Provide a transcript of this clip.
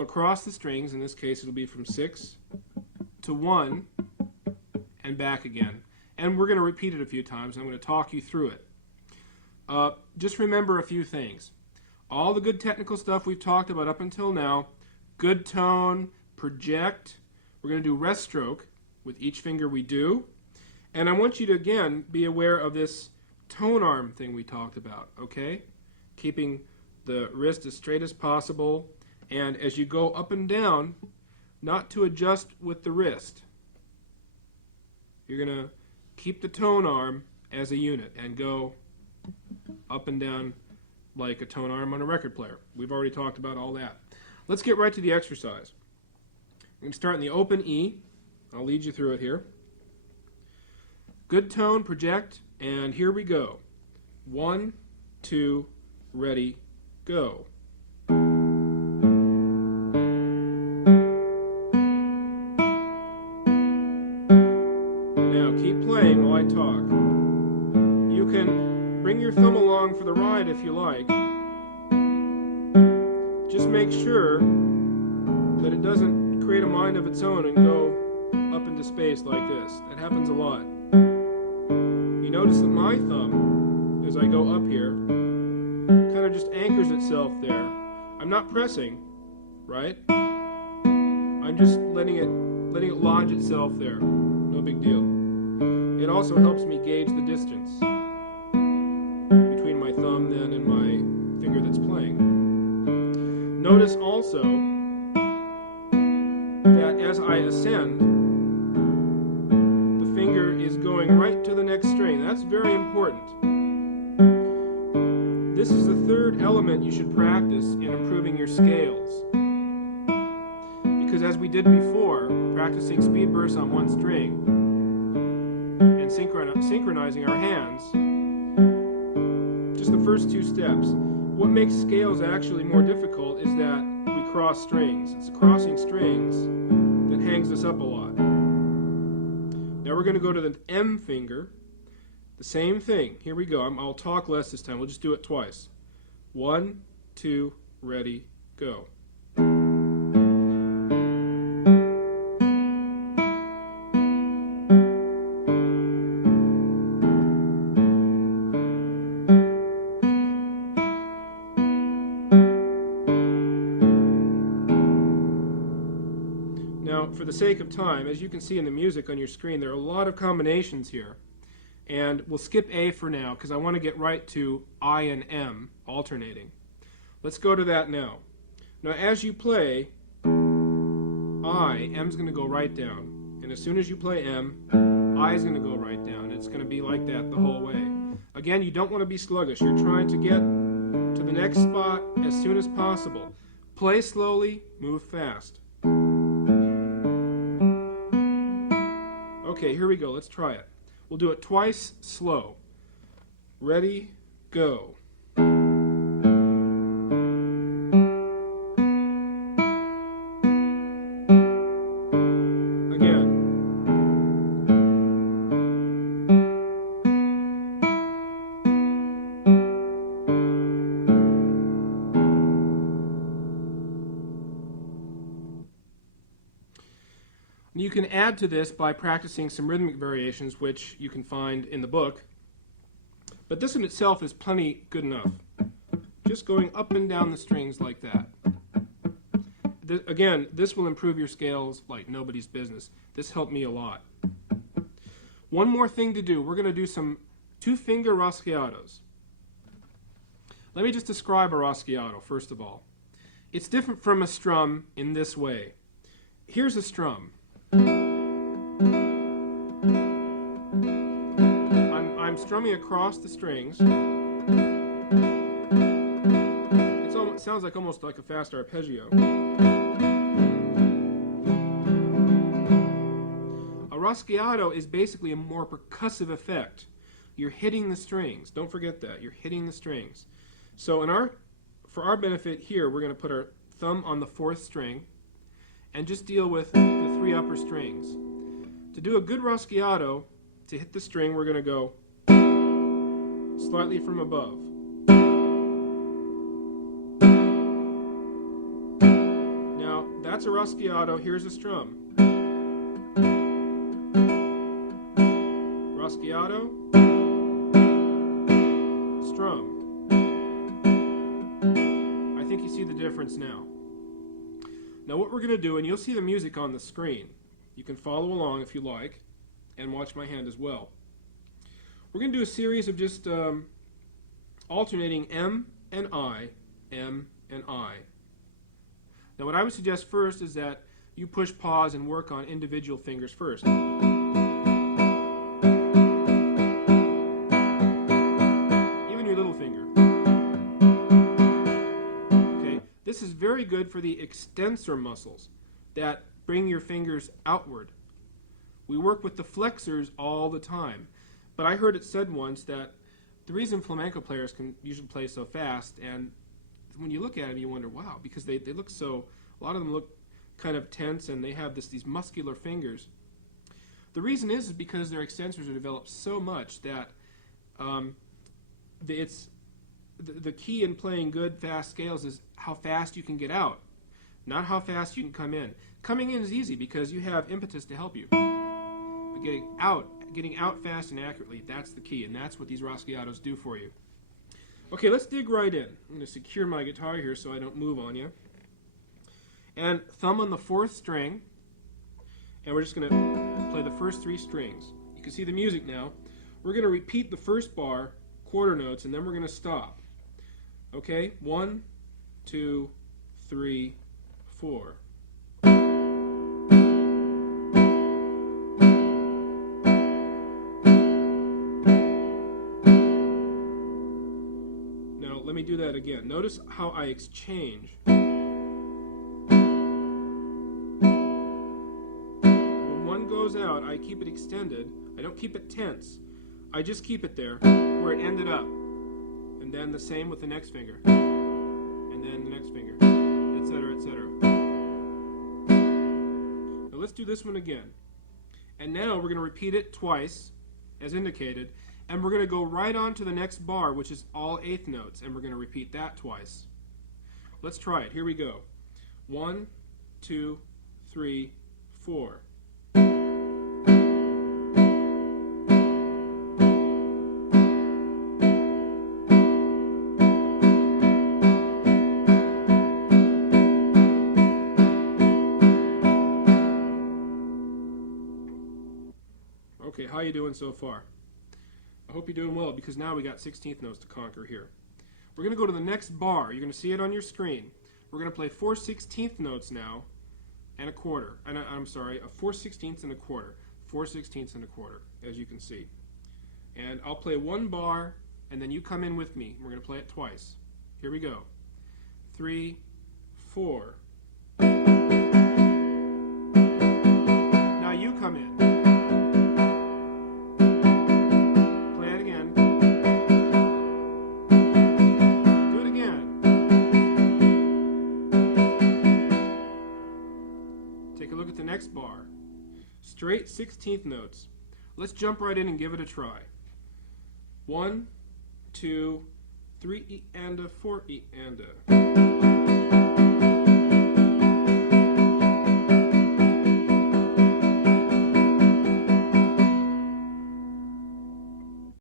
across the strings. In this case, it'll be from 6 to 1 and back again. And we're going to repeat it a few times. I'm going to talk you through it. Just remember a few things. All the good technical stuff we've talked about up until now, good tone, project. We're going to do rest stroke with each finger we do. And I want you to, again, be aware of this tone arm thing we talked about, okay? Keeping the wrist as straight as possible. And as you go up and down, not to adjust with the wrist. You're going to keep the tone arm as a unit and go up and down like a tone arm on a record player. We've already talked about all that. Let's get right to the exercise. I'm going to start in the open E. I'll lead you through it here. Good tone, project, and here we go. 1, 2, ready, go. Now keep playing while I talk. You can bring your thumb along for the ride if you like. Just make sure that it doesn't create a mind of its own and go up into space like this. That happens a lot. You notice that my thumb, as I go up here, kind of just anchors itself there. I'm not pressing, right? I'm just letting it lodge itself there. No big deal. It also helps me gauge the distance between my thumb then and my finger that's playing. Notice also that as I ascend, the finger is going right to the next string. That's very important. This is the third element you should practice in improving your scales. Because as we did before, practicing speed bursts on one string and synchronizing our hands, just the first two steps. What makes scales actually more difficult is that we cross strings. It's crossing strings that hangs us up a lot. Now we're going to go to the M finger. The same thing. Here we go. I'll talk less this time. We'll just do it twice. 1, 2, ready, go. Now, for the sake of time, as you can see in the music on your screen, there are a lot of combinations here. And we'll skip A for now because I want to get right to I and M alternating. Let's go to that now. Now as you play I, M's going to go right down. And as soon as you play M, I is going to go right down. It's going to be like that the whole way. Again, you don't want to be sluggish. You're trying to get to the next spot as soon as possible. Play slowly, move fast. Okay, here we go. Let's try it. We'll do it twice, slow. Ready, go. Again. You can add to this by practicing some rhythmic variations, which you can find in the book. But this in itself is plenty good enough. Just going up and down the strings like that. Again, this will improve your scales like nobody's business. This helped me a lot. One more thing to do. We're going to do some two-finger rasguados. Let me just describe a rasguado, first of all. It's different from a strum in this way. Here's a strum. I'm strumming across the strings. It sounds like almost like a fast arpeggio. A rasguado is basically a more percussive effect. You're hitting the strings. Don't forget that. You're hitting the strings. So for our benefit here, we're going to put our thumb on the 4th string and just deal with the 3 upper strings. To do a good rasguado, to hit the string, we're going to go slightly from above. Now, That's a Raschiato. Here's a strum. Raschiato, strum. I think you see the difference now. Now what we're going to do, and you'll see the music on the screen. You can follow along if you like, and watch my hand as well. We're going to do a series of just alternating M and I, M and I. Now what I would suggest first is that you push pause and work on individual fingers first. Even your little finger. Okay, this is very good for the extensor muscles that bring your fingers outward. We work with the flexors all the time. But I heard it said once that the reason flamenco players can usually play so fast, and when you look at them you wonder, wow, because they look so, a lot of them look kind of tense and they have these muscular fingers. The reason is because their extensors are developed so much that the key in playing good fast scales is how fast you can get out, not how fast you can come in. Coming in is easy because you have impetus to help you. But getting out fast and accurately, that's the key, and that's what these Raschiatos do for you. Okay, let's dig right in. I'm going to secure my guitar here so I don't move on you. And thumb on the 4th string, and we're just going to play the first 3 strings. You can see the music now. We're going to repeat the first bar, quarter notes, and then we're going to stop. Okay, 1, 2, 3, 4. Let me do that again. Notice how I exchange. When one goes out, I keep it extended. I don't keep it tense. I just keep it there where it ended up. And then the same with the next finger. And then the next finger, etc., etc. Now let's do this one again. And now we're going to repeat it twice, as indicated. And we're going to go right on to the next bar, which is all 8th notes, and we're going to repeat that twice. Let's try it. Here we go. 1, 2, 3, 4. Okay, how you doing so far? I hope you're doing well, because now we got 16th notes to conquer here. We're going to go to the next bar. You're going to see it on your screen. We're going to play 4 16th notes now and a quarter. And I'm sorry, a 4 16ths and a quarter. 4 16ths and a quarter, as you can see. And I'll play 1 bar, and then you come in with me. We're going to play it twice. Here we go. 3, 4. Now you come in. Next bar, straight 16th notes. Let's jump right in and give it a try. 1, 2, 3 E and a 4 E and a.